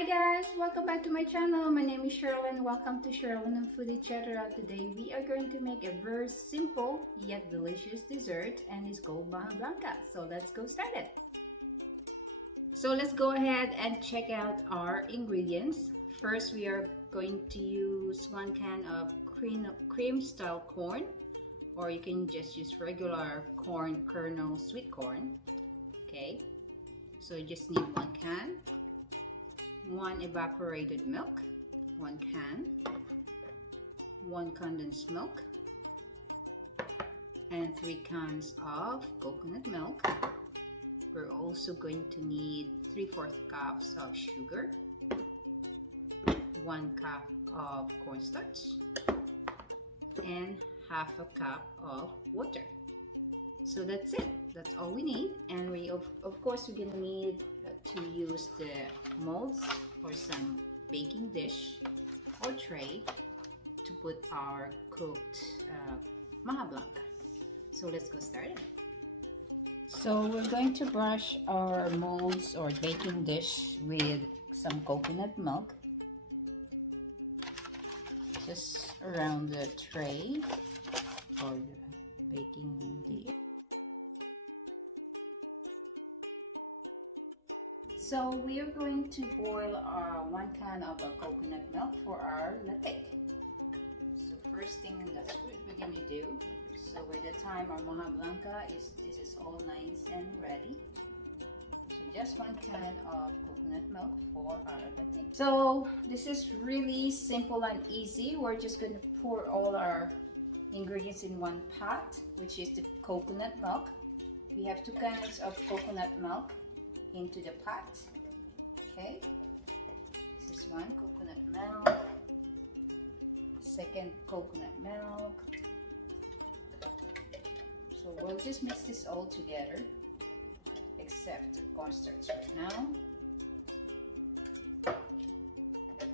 Hi guys, welcome back to my channel. My name is Sherlyn. Welcome to Sherlyn and Food Etc. Today we are going to make a very simple yet delicious dessert, and it's called Maja Blanca. So let's go start it. So let's go ahead and check out our ingredients. First, we are going to use 1 can of cream style corn, or you can just use regular corn kernel sweet corn. Okay, so you just need 1 can. 1 evaporated milk, 1 can, 1 condensed milk, and 3 cans of coconut milk. We're also going to need 3/4 cups of sugar, 1 cup of cornstarch, and 1/2 cup of water. So that's it. That's all we need. And we of course we're gonna need to use the molds or some baking dish or tray to put our cooked Maja Blanca. So let's go start it. So we're going to brush our molds or baking dish with some coconut milk just around the tray or the baking dish. So we are going to boil our 1 can of our coconut milk for our latik. So first thing, that's what we're going to do. So by the time our Maja Blanca this is all nice and ready. So just 1 can of coconut milk for our latik. So this is really simple and easy. We're just going to pour all our ingredients in 1 pot, which is the coconut milk. We have 2 cans of coconut milk into the pot. Okay, this is 1 coconut milk, 2nd coconut milk. So we'll just mix this all together except the cornstarch right now.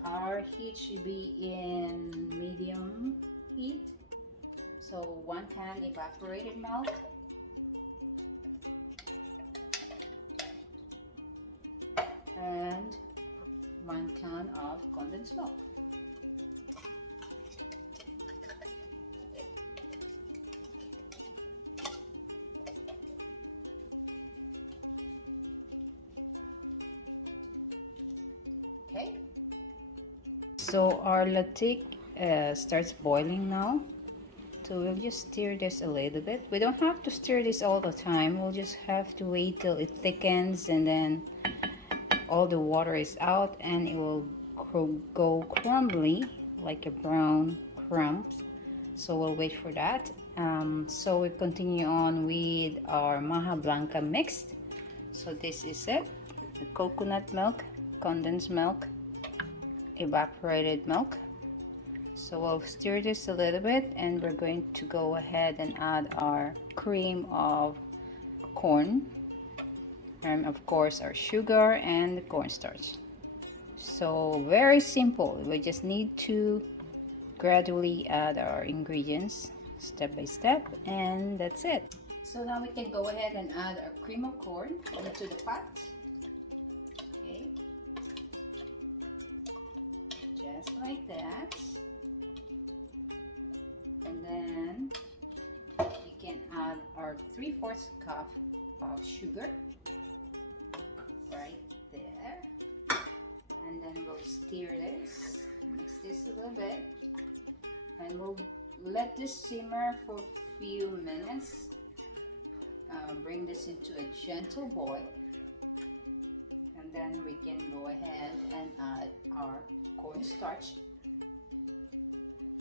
Our heat should be in medium heat. So 1 can evaporated milk, and 1 can of condensed milk. Okay, so our latik starts boiling now. So we'll just stir this a little bit. We don't have to stir this all the time. We'll just have to wait till it thickens, and then all the water is out and it will go crumbly like a brown crumb. So we'll wait for that. So we continue on with our Maja Blanca mixed. So this is it: the coconut milk, condensed milk, evaporated milk. So we'll stir this a little bit, and we're going to go ahead and add our cream of corn, and of course our sugar and the cornstarch. So very simple. We just need to gradually add our ingredients step by step, and that's it. So now we can go ahead and add our cream of corn into the pot. Okay, just like that. And then we can add our 3/4 cup of sugar right there, and then we'll stir this, mix this a little bit, and we'll let this simmer for a few minutes. Bring this into a gentle boil, and then we can go ahead and add our cornstarch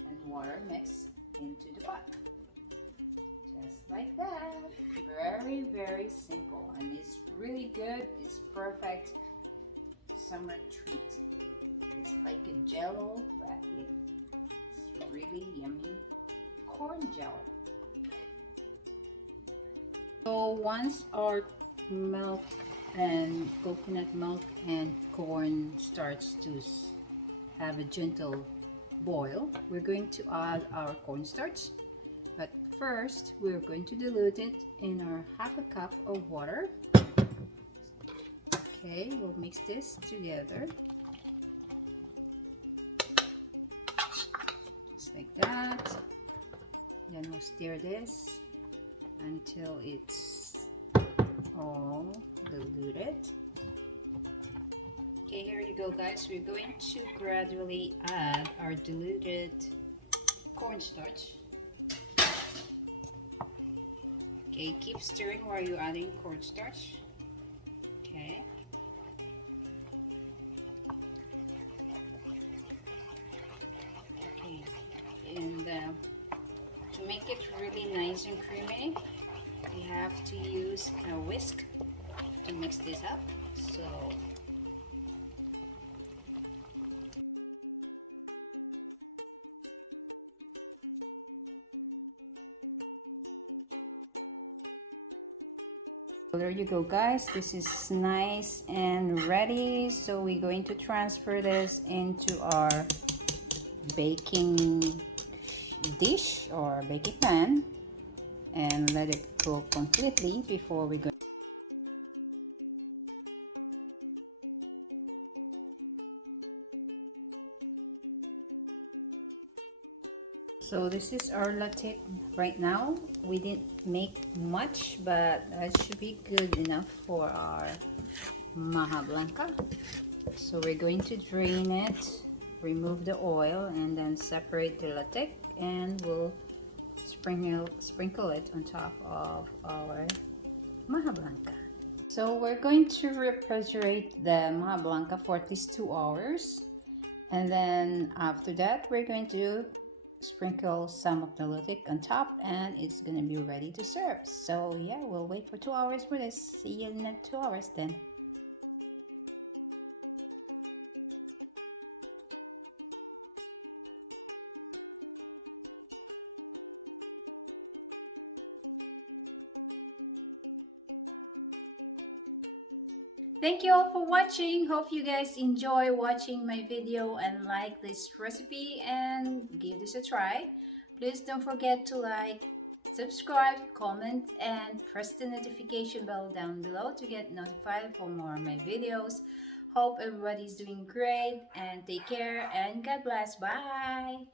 and water mix into the pot, just like that. Very simple, and it's really good. It's perfect summer treat. It's like a jello, but it's really yummy corn jello. So once our milk and coconut milk and corn starts to have a gentle boil, we're going to add our cornstarch. But first, we're going to dilute it in our 1/2 cup of water. Okay, we'll mix this together. like that. Then we'll stir this until it's all diluted. Okay, here you go, guys. We're going to gradually add our diluted cornstarch. Okay, keep stirring while you're adding cornstarch. Okay. Okay, and to make it really nice and creamy, we have to use a whisk to mix this up. So there you go, guys. This is nice and ready. So we're going to transfer this into our baking dish or baking pan and let it cook completely before we go. So this is our latik right now. We didn't make much, but it should be good enough for our Maja Blanca. So we're going to drain it, remove the oil, and then separate the latik, and we'll sprinkle it on top of our Maja Blanca. So we're going to refrigerate the Maja Blanca for at least 2 hours, and then after that we're going to sprinkle some of the latik on top, and it's gonna be ready to serve. So yeah, we'll wait for 2 hours for this. See you in 2 hours then. Thank you all for watching. Hope you guys enjoy watching my video and like this recipe and give this a try. Please don't forget to like, subscribe, comment, and press the notification bell down below to get notified for more of my videos. Hope everybody's doing great and take care and God bless. Bye!